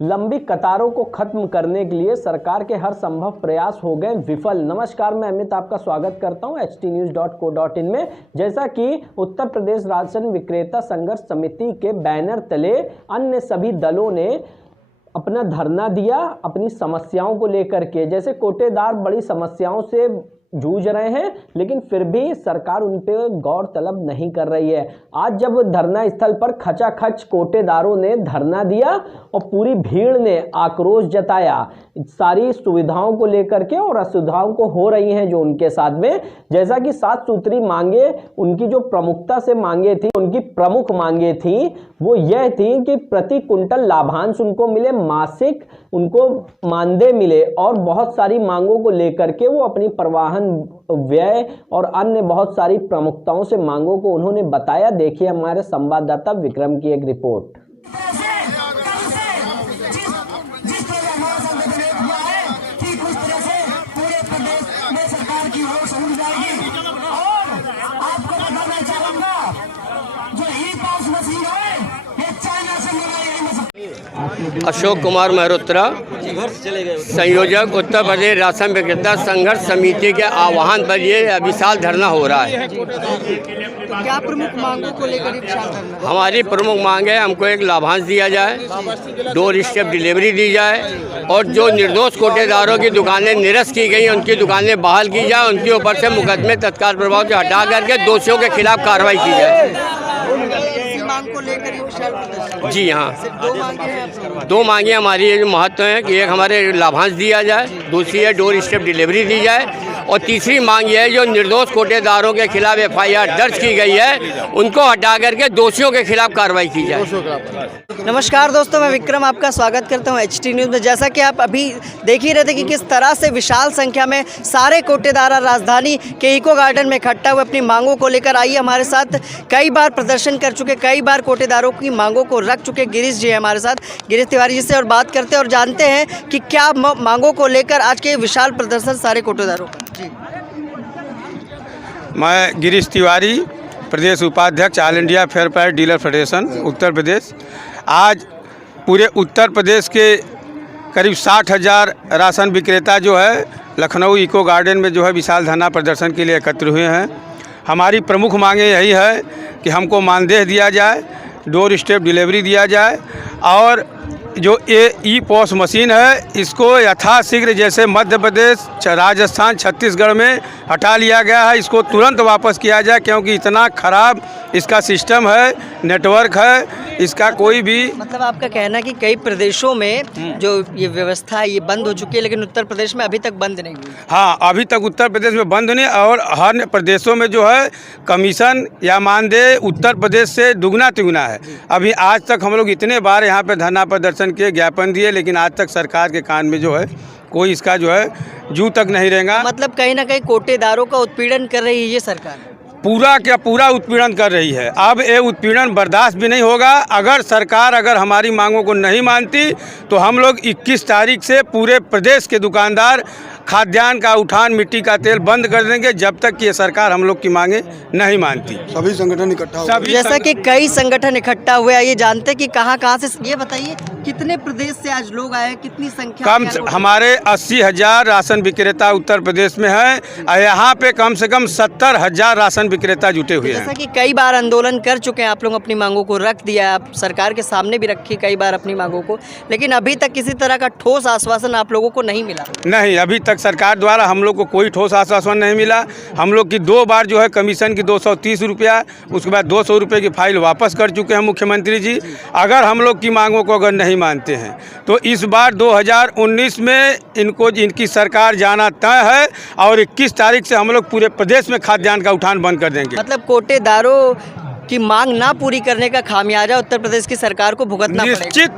लंबी कतारों को खत्म करने के लिए सरकार के हर संभव प्रयास हो गए विफल। नमस्कार, मैं अमित आपका स्वागत करता हूं htnews.co.in में। जैसा कि उत्तर प्रदेश राशन विक्रेता संघर्ष समिति के बैनर तले अन्य सभी दलों ने अपना धरना दिया अपनी समस्याओं को लेकर के। जैसे कोटेदार बड़ी समस्याओं से जूझ रहे हैं, लेकिन फिर भी सरकार उन पर गौर तलब नहीं कर रही है। आज जब धरना स्थल पर खचाखच कोटेदारों ने धरना दिया और पूरी भीड़ ने आक्रोश जताया सारी सुविधाओं को लेकर के और असुविधाओं को हो रही हैं जो उनके साथ में। जैसा कि 7 सूत्री मांगे उनकी जो प्रमुखता से मांगे थी, उनकी प्रमुख मांगे थी वो यह थी कि प्रति कुंटल लाभांश उनको मिले, मासिक उनको मानदेय मिले और बहुत सारी मांगों को लेकर के वो अपनी परिवहन व्यय और अन्य बहुत सारी प्रमुखताओं से मांगों को उन्होंने बताया। देखिए हमारे संवाददाता विक्रम की एक रिपोर्ट। अशोक कुमार मेहरोत्रा, संयोजक उत्तर प्रदेश राशन विक्रेता संघर्ष समिति के आह्वान पर ये विशाल धरना हो रहा है। क्या प्रमुख मांगों को लेकर विशाल धरना? हमारी प्रमुख मांग है, हमको एक लाभांश दिया जाए, डोर स्टेप डिलीवरी दी जाए और जो निर्दोष कोटेदारों की दुकानें निरस्त की गई उनकी दुकानें बहाल की जाए, उनके ऊपर से मुकदमे तत्काल प्रभाव से हटा करके दोषियों के खिलाफ कार्रवाई की जाए। मांग को लेकर विशाल प्रदर्शन? जी हाँ, दो मांगे हैं। दो मांगे हमारी जो महत्व है कि एक हमारे लाभांश दिया जाए, दूसरी है डोर स्टेप डिलीवरी दी जाए और तीसरी मांग ये है जो निर्दोष कोटेदारों के खिलाफ FIR दर्ज की गई है उनको हटा करके दोषियों के खिलाफ कार्रवाई की जाए। नमस्कार दोस्तों, मैं विक्रम आपका स्वागत करता हूं HT न्यूज़ में। जैसा कि आप अभी देख ही रहे थे कि किस तरह से विशाल संख्या में सारे कोटेदार राजधानी के इको गार्डन में इकट्ठा हुए अपनी मांगों को लेकर आइए। हमारे साथ कई बार प्रदर्शन कर चुके, कई बार कोटेदारों की मांगों को रख चुके गिरीश जी है हमारे साथ। गिरीश तिवारी जी से और बात करते हैं और जानते हैं कि क्या मांगों को लेकर आज के विशाल प्रदर्शन सारे कोटेदारों जी। मैं गिरीश तिवारी, प्रदेश उपाध्यक्ष all India fair price dealer federation Uttar Pradesh. आज पूरे उत्तर प्रदेश के करीब 60,000 राशन विक्रेता जो है लखनऊ इको गार्डन में जो है विशाल धरना प्रदर्शन के लिए एकत्र हुए हैं। हमारी प्रमुख मांगे यही है कि हमको मानदेय दिया जाए, डोर स्टेप डिलीवरी दिया जाए और जो ई पॉस मशीन है इसको यथाशीघ्र जैसे मध्य प्रदेश, राजस्थान, छत्तीसगढ़ में हटा लिया गया है, इसको तुरंत वापस किया जाए क्योंकि इतना ख़राब इसका सिस्टम है, नेटवर्क है, इसका कोई भी मतलब आपका कहना है कि कई प्रदेशों में जो ये व्यवस्था है ये बंद हो चुकी है, लेकिन उत्तर प्रदेश में अभी तक बंद नहीं हुई। हाँ, अभी तक उत्तर प्रदेश में बंद नहीं और हर प्रदेशों में जो है कमीशन या मानदेय उत्तर प्रदेश से दुगना तिगुना है। अभी आज तक हम लोग इतने बार यहाँ पे धरना प्रदर्शन के ज्ञापन दिए, लेकिन आज तक सरकार के कान में जो है कोई इसका जो है जू तक नहीं रहेगा। मतलब कहीं ना कहीं कोटेदारों का उत्पीड़न कर रही है ये सरकार, पूरा क्या पूरा उत्पीड़न कर रही है। अब ये उत्पीड़न बर्दाश्त भी नहीं होगा। अगर सरकार हमारी मांगों को नहीं मानती तो हम लोग 21 तारीख से पूरे प्रदेश के दुकानदार खाद्यान्न का उठान, मिट्टी का तेल बंद कर देंगे जब तक कि ये सरकार हम लोग की मांगे नहीं मानती। सभी संगठन इकट्ठा हुए, जैसा कि कई संगठन इकट्ठा हुए हैं, ये जानते हैं कि कहाँ से, ये बताइए कितने प्रदेश से आज लोग आए, कितनी संख्या? हमारे 80,000 राशन विक्रेता उत्तर प्रदेश में है। यहाँ पे कम से कम 70,000 राशन विक्रेता जुटे हुए हैं। जैसा कि कई बार आंदोलन कर चुके हैं आप लोग, अपनी मांगों को रख दिया, आप सरकार के सामने भी रखी कई बार अपनी मांगों को, लेकिन अभी तक किसी तरह का ठोस आश्वासन आप लोगों को नहीं मिला। नहीं, अभी तक सरकार द्वारा हम लोग को कोई ठोस आश्वासन नहीं मिला। हम लोग की 2 बार जो है कमीशन की 230 रुपया, उसके बाद 200 रुपये की फाइल वापस कर चुके हैं मुख्यमंत्री जी। अगर हम लोग की मांगों को अगर नहीं मानते हैं तो इस बार 2019 में इनकी सरकार जाना तय है और 21 तारीख से हम लोग पूरे प्रदेश में खाद्यान्न का उठान बंद कर देंगे। मतलब कोटेदारों की मांग ना पूरी करने का खामियाजा उत्तर प्रदेश की सरकार को भुगतना निश्चित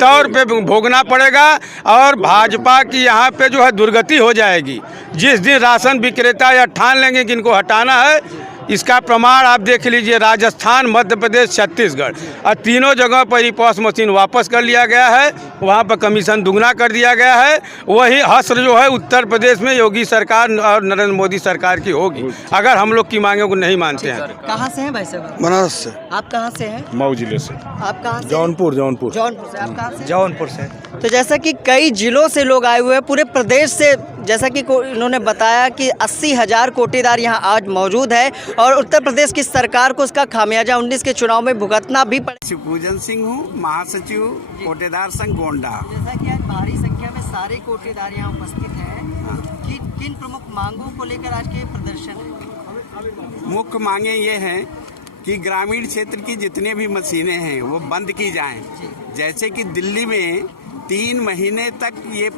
तौर पे भोगना पड़ेगा और भाजपा की यहाँ पे जो है दुर्गति हो जाएगी। जिस दिन राशन विक्रेता या ठान लेंगे कि इनको हटाना है इसका प्रमाण आप देख लीजिए, राजस्थान, मध्य प्रदेश, छत्तीसगढ़ और तीनों जगह पर ई पॉस मशीन वापस कर लिया गया है। वहाँ पर कमीशन दुगना कर दिया गया है। वही हस्र जो है उत्तर प्रदेश में योगी सरकार और नरेंद्र मोदी सरकार की होगी, अगर हम लोग की मांगों को नहीं मानते हैं। कहाँ से हैं भाई साहब? बनारस से। आप कहाँ से हैं? मऊ जिले से। आप कहाँ से? जौनपुर। जौनपुर से। आप कहाँ से? जौनपुर से। तो जैसा कि कई जिलों से लोग आए हुए हैं, पूरे प्रदेश से, जैसा कि इन्होंने बताया कि 80,000 कोटेदार यहाँ आज मौजूद है और उत्तर प्रदेश की सरकार को इसका खामियाजा 19 के चुनाव में भुगतना भी पड़े। शिवपूजन सिंह हूँ, महासचिव कोटेदार संघ गोंडा। जैसा कि आज भारी संख्या में सारे कोटेदार यहाँ उपस्थित हैं, किन प्रमुख मांगों को लेकर आज के प्रदर्शन है? मुख्य मांगे ये हैं कि ग्रामीण क्षेत्र की जितने भी मशीनें हैं वो बंद की जाएं। जैसे कि दिल्ली में 3 महीने तक ये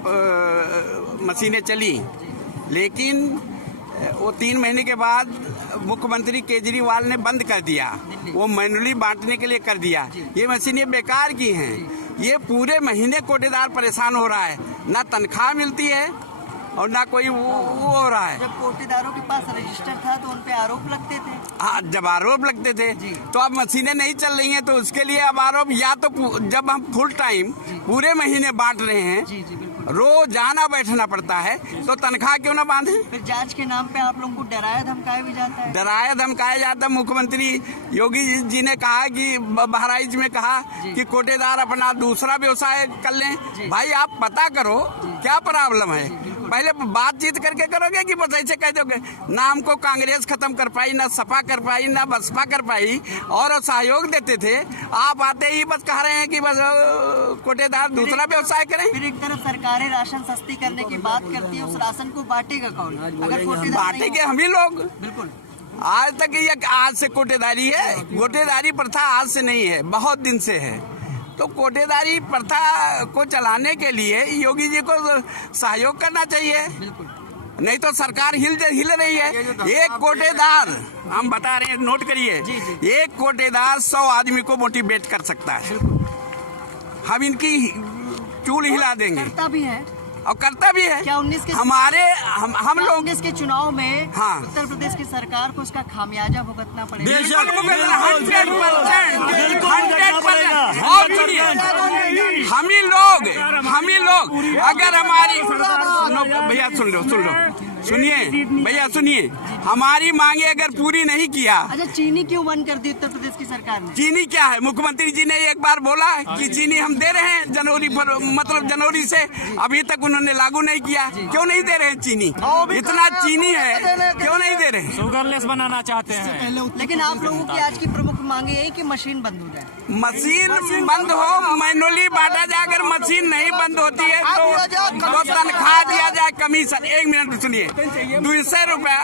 मशीनें चली, लेकिन वो 3 महीने के बाद मुख्यमंत्री केजरीवाल ने बंद कर दिया, वो मैनुअली बांटने के लिए कर दिया। ये मशीनें बेकार की हैं। ये पूरे महीने कोटेदार परेशान हो रहा है, ना तनख्वाह मिलती है और ना कोई वो हो रहा है। जब कोटेदारों के पास रजिस्टर था तो उन पे आरोप लगते थे। हाँ, जब आरोप लगते थे तो अब मशीनें नहीं चल रही हैं तो उसके लिए अब आरोप, या तो जब हम फुल टाइम पूरे महीने बांट रहे हैं, रोज जाना बैठना पड़ता है, तो तनख्वाह क्यों ना बांधे? फिर जांच के नाम पे आप लोगों को डराया धमकाया भी जाता है। डराया धमकाया जाता है। मुख्यमंत्री योगी जी ने कहा कि बहराइच में कहा कि कोटेदार अपना दूसरा व्यवसाय कर लें। भाई आप पता करो क्या प्रॉब्लम है, पहले बातचीत करके करोगे कि बस ऐसे कह दोगे? ना हमको कांग्रेस खत्म कर पाई, ना सपा कर पाई, ना बसपा कर पाई, और सहयोग देते थे। आप आते ही बस कह रहे हैं कि बस कोटेदार दूसरा व्यवसाय करें। फिर एक तरफ सरकारें राशन सस्ती करने की बात करती है, उस राशन को बांटेगा कौन? अगर कोटेदार बांटेंगे हम ही लोग। बिल्कुल। आज तक ये आज से कोटेदारी है, कोटेदारी प्रथा आज से नहीं है, बहुत दिन से है। तो कोटेदारी प्रथा को चलाने के लिए योगी जी को सहयोग करना चाहिए, नहीं तो सरकार हिल रही है। एक कोटेदार, हम बता रहे हैं, नोट करिए, एक कोटेदार 100 आदमी को मोटिवेट कर सकता है। हम इनकी चूल हिला देंगे। करता भी है और करता भी है। क्या 19 के हमारे हम लोग 19 के चुनाव में हाँ, उत्तर प्रदेश की सरकार को इसका खामियाजा भुगतना पड़ेगा। 100% हम ही लोग अगर हमारी, भैया सुन लो, सुनिए भैया सुनिए, हमारी मांगे अगर पूरी नहीं किया। अच्छा, चीनी क्यों बंद कर दी उत्तर प्रदेश की सरकार ने? चीनी क्या है? मुख्यमंत्री जी ने एक बार बोला कि चीनी हम दे रहे हैं जनवरी से, अभी तक उन्होंने लागू नहीं किया। क्यों नहीं दे रहे हैं चीनी? इतना चीनी है, क्यों नहीं दे रहे हैं? शुगरलेस बनाना चाहते हैं। लेकिन आप लोगों की आज की प्रमुख मांगे यही कि मशीन बंद हो जाए। मशीन बंद हो, मैनुअली बांटा जाए। अगर मशीन नहीं बंद होती है तो तनख्वाह दिया जाए, कमीशन। 1 मिनट सुनिए, 200 रुपया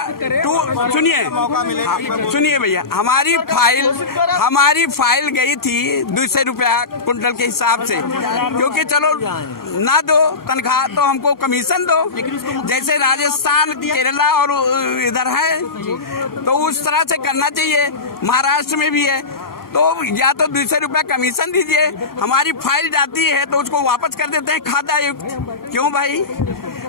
सुनिए भैया, हमारी फाइल गई थी 200 रुपया कुंटल के हिसाब से, क्योंकि चलो ना दो तनख्वाह तो हमको कमीशन दो। जैसे राजस्थान, केरला और इधर है, तो उस तरह से करना चाहिए। महाराष्ट्र में भी है, तो या तो 200 रुपया कमीशन दीजिए। हमारी फाइल जाती है तो उसको वापस कर देते हैं खाद्य आयुक्त। क्यों भाई?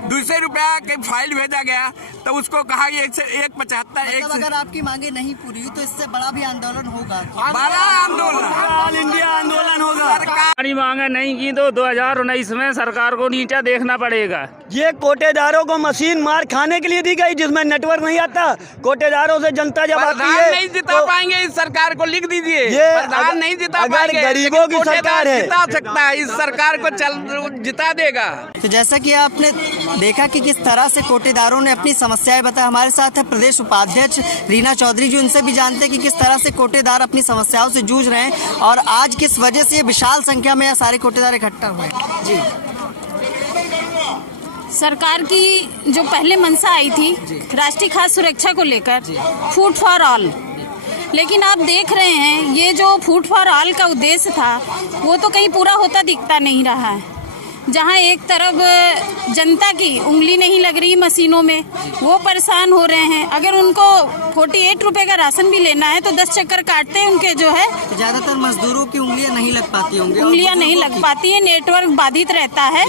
200 रुपया की फाइल भेजा गया तो उसको कहा कि 175 अगर आपकी मांगे नहीं पूरी हुई तो इससे बड़ा भी आंदोलन होगा। बड़ा आंदोलन, ऑल इंडिया आंदोलन होगा। हमारी मांगे नहीं की तो 2019 में सरकार को नीचा देखना पड़ेगा। ये कोटेदारों को मशीन मार खाने के लिए दी गई, जिसमें नेटवर्क नहीं आता। कोटेदारों से जनता जब आती है नहीं जिता पाएंगे इस सरकार को, लिख दीजिए। ये प्रधान नहीं जिता पाएंगे, गरीबों की सरकार है, जिता सकता है इस सरकार को, जिता देगा। तो जैसा कि आपने देखा कि किस तरह से कोटेदारों ने अपनी समस्याएं बताई। हमारे साथ है प्रदेश उपाध्यक्ष रीना चौधरी जी, उनसे भी जानते हैं कि किस तरह से कोटेदार अपनी समस्याओं से जूझ रहे हैं और आज किस वजह से ये विशाल संख्या में सारे कोटेदार इकट्ठा हुए हैं। जी, सरकार की जो पहले मंशा आई थी राष्ट्रीय खाद्य सुरक्षा को लेकर, फूड फॉर ऑल, लेकिन आप देख रहे हैं ये जो फूड फॉर ऑल का उद्देश्य था वो तो कहीं पूरा होता दिखता नहीं रहा है। जहां एक तरफ जनता की उंगली नहीं लग रही मशीनों में, वो परेशान हो रहे हैं। अगर उनको 48 रुपए का राशन भी लेना है तो 10 चक्कर काटते हैं उनके, जो है तो ज़्यादातर मजदूरों की उंगलियां नहीं लग पाती होंगी। उंगलियां नहीं लग पाती है, नेटवर्क बाधित रहता है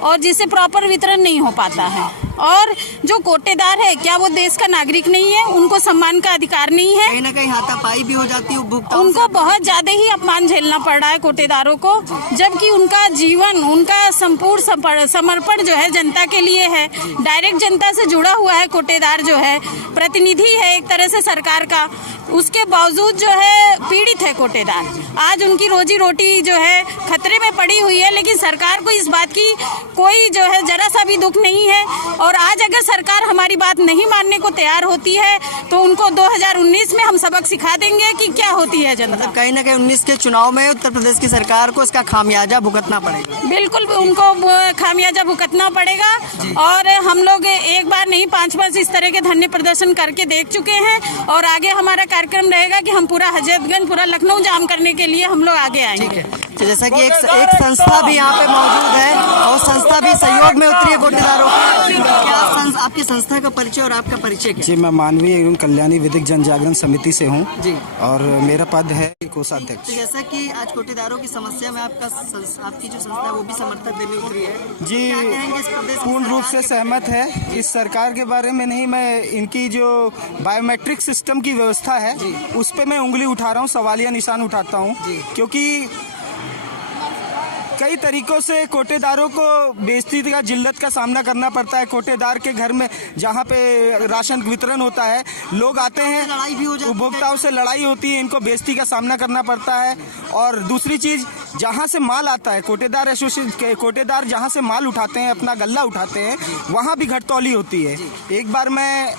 और जिससे प्रॉपर वितरण नहीं हो पाता है। और जो कोटेदार है क्या वो देश का नागरिक नहीं है? उनको सम्मान का अधिकार नहीं है? कहीं ना कहीं हाथापाई भी हो जाती है उपभोक्ताओं से। उनको बहुत ज्यादा ही अपमान झेलना पड़ रहा है कोटेदारों को, जबकि उनका जीवन, उनका संपूर्ण समर्पण जो है जनता के लिए है। डायरेक्ट जनता से जुड़ा हुआ है कोटेदार, जो है प्रतिनिधि है एक तरह से सरकार का। उसके बावजूद जो है पीड़ित है कोटेदार। आज उनकी रोजी रोटी जो है खतरे में पड़ी हुई है, लेकिन सरकार को इस बात की कोई जो है जरा सा भी दुख नहीं है। और आज अगर सरकार हमारी बात नहीं मानने को तैयार होती है तो उनको 2019 में हम सबक सिखा देंगे कि क्या होती है जनता। मतलब कहीं ना कहीं 19 के चुनाव में उत्तर प्रदेश की सरकार को इसका खामियाजा भुगतना पड़ेगा। बिल्कुल उनको खामियाजा भुगतना पड़ेगा। और हम लोग एक बार नहीं 5 बार इस तरह के धरने प्रदर्शन करके देख चुके हैं, और आगे हमारा कार्यक्रम रहेगा कि हम पूरा हजरतगंज, पूरा लखनऊ जाम करने के लिए हम लोग आगे आएंगे। तो जैसा कि एक संस्था भी यहाँ पे मौजूद है और संस्था भी सहयोग में उतरी है कोटेदारों की। क्या आपकी संस्था का परिचय और आपका परिचय क्या? जी, मैं मानवीय एवं कल्याणी विधिक जन जागरण समिति से हूँ जी, और मेरा पद है कोषाध्यक्ष। तो जैसा कि आज कोटेदारों की समस्या में आपकी जो संस्था है वो भी समर्थन देने उतरी है जी, पूर्ण रूप से सहमत है। इस सरकार के बारे में नहीं, मैं इनकी जो बायोमेट्रिक सिस्टम की व्यवस्था है उस पर मैं उंगली उठा रहा हूँ, सवालिया निशान उठाता हूँ, क्योंकि कई तरीकों से कोटेदारों को बेइज्जती का, जिल्लत का सामना करना पड़ता है। कोटेदार के घर में जहाँ पे राशन वितरण होता है, लोग आते हैं, उपभोक्ताओं से लड़ाई होती है, इनको बेइज्जती का सामना करना पड़ता है। और दूसरी चीज़, जहाँ से माल आता है, कोटेदार जहाँ से माल उठाते हैं, अपना गल्ला उठाते हैं, वहाँ भी घटतौली होती है। एक बार मैं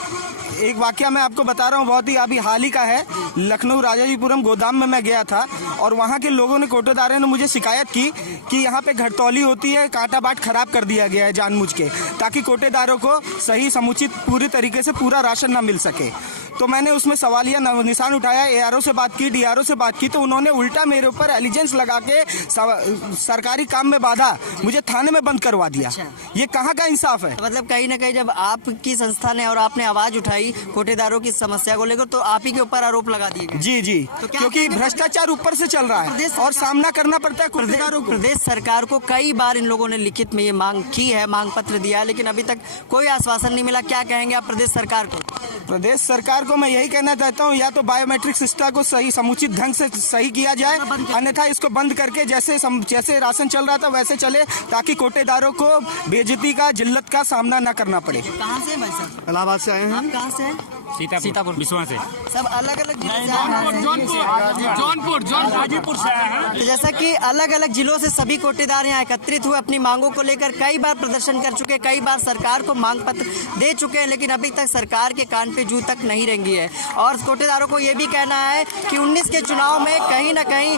एक वाकया मैं आपको बता रहा हूँ, बहुत ही अभी हाल ही का है। लखनऊ राजाजीपुरम गोदाम में मैं गया था और वहाँ के लोगों ने, कोटेदारों ने मुझे शिकायत की कि यहाँ पे घटतौली होती है, कांटा बाट खराब कर दिया गया है जानबूझ के, ताकि कोटेदारों को सही समुचित पूरी तरीके से पूरा राशन ना मिल सके। तो मैंने उसमें सवालिया निशान उठाया, एआरओ से बात की, डीआरओ से बात की, तो उन्होंने उल्टा मेरे ऊपर एलिजेंस लगा के सरकारी काम में बाधा, मुझे थाने में बंद करवा दिया। ये कहाँ का इंसाफ है? मतलब कहीं ना कहीं जब आपकी संस्था ने और आपने आवाज उठाई कोटेदारों की समस्या को लेकर, तो आप ही के ऊपर आरोप लगा दिए गए। जी जी, तो क्योंकि भ्रष्टाचार ऊपर से चल रहा है और सामना करना पड़ता है कोटेदारों को। प्रदेश सरकार को कई बार इन लोगों ने लिखित में ये मांग की है, मांग पत्र दिया, लेकिन अभी तक कोई आश्वासन नहीं मिला। क्या कहेंगे आप प्रदेश सरकार को? प्रदेश सरकार को मैं यही कहना चाहता हूँ, या तो बायोमेट्रिक सिस्टम को सही समुचित ढंग से सही किया जाए, अन्यथा इसको बंद करके जैसे राशन चल रहा था वैसे चले, ताकि कोटेदारों को बेइज्जती का, जिल्लत का सामना न करना पड़े। कहाँ से भाई साहब? इलाहाबाद से आए हैं। आप कहाँ से हैं? सीतापुर बिस्वा से। सब अलग अलग जौनपुर गाजीपुर से आए हैं। तो जैसा कि अलग अलग जिलों से सभी कोटेदार यहाँ एकत्रित हुए, अपनी मांगों को लेकर कई बार प्रदर्शन कर चुके, कई बार सरकार को मांग पत्र दे चुके हैं, लेकिन अभी तक सरकार के कान पे जू तक नहीं रेंगी है। और कोटेदारों को ये भी कहना है कि 19 के चुनाव में कहीं ना कहीं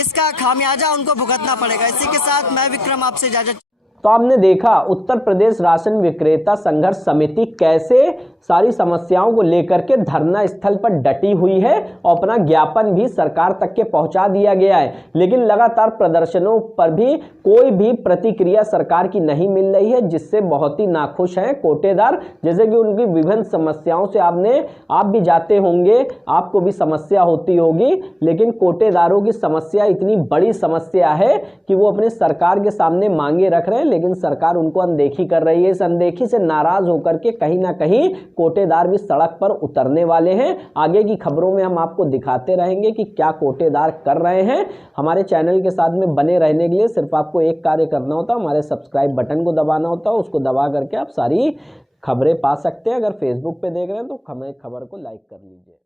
इसका खामियाजा उनको भुगतना पड़ेगा। इसी के साथ मैं विक्रम आपसे इजाजत। तो आपने देखा उत्तर प्रदेश राशन विक्रेता संघर्ष समिति कैसे सारी समस्याओं को लेकर के धरना स्थल पर डटी हुई है और अपना ज्ञापन भी सरकार तक के पहुंचा दिया गया है, लेकिन लगातार प्रदर्शनों पर भी कोई भी प्रतिक्रिया सरकार की नहीं मिल रही है, जिससे बहुत ही नाखुश हैं कोटेदार। जैसे कि उनकी विभिन्न समस्याओं से आप भी जाते होंगे, आपको भी समस्या होती होगी, लेकिन कोटेदारों की समस्या इतनी बड़ी समस्या है कि वो अपने सरकार के सामने मांगे रख रहे हैं, लेकिन सरकार उनको अनदेखी कर रही है। इस अनदेखी से नाराज होकर के कहीं ना कहीं कोटेदार भी सड़क पर उतरने वाले हैं। आगे की खबरों में हम आपको दिखाते रहेंगे कि क्या कोटेदार कर रहे हैं। हमारे चैनल के साथ में बने रहने के लिए सिर्फ आपको एक कार्य करना होता है, हमारे सब्सक्राइब बटन को दबाना होता है, उसको दबा करके आप सारी खबरें पा सकते हैं। अगर फेसबुक पे देख रहे हैं तो हमें खबर को लाइक कर लीजिए।